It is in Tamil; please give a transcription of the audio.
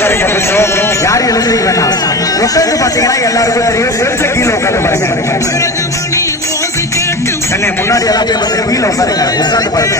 உட்காருங்க. யாரும் எழுதுறீங்க வேண்டாம். உட்காந்து பாத்தீங்கன்னா எல்லாருக்கும் தெரியும். பெருச கீழே உட்காந்து பாருங்க. என்ன முன்னாடி எல்லாம் கீழே உட்காருங்க. உட்காந்து பாருங்க.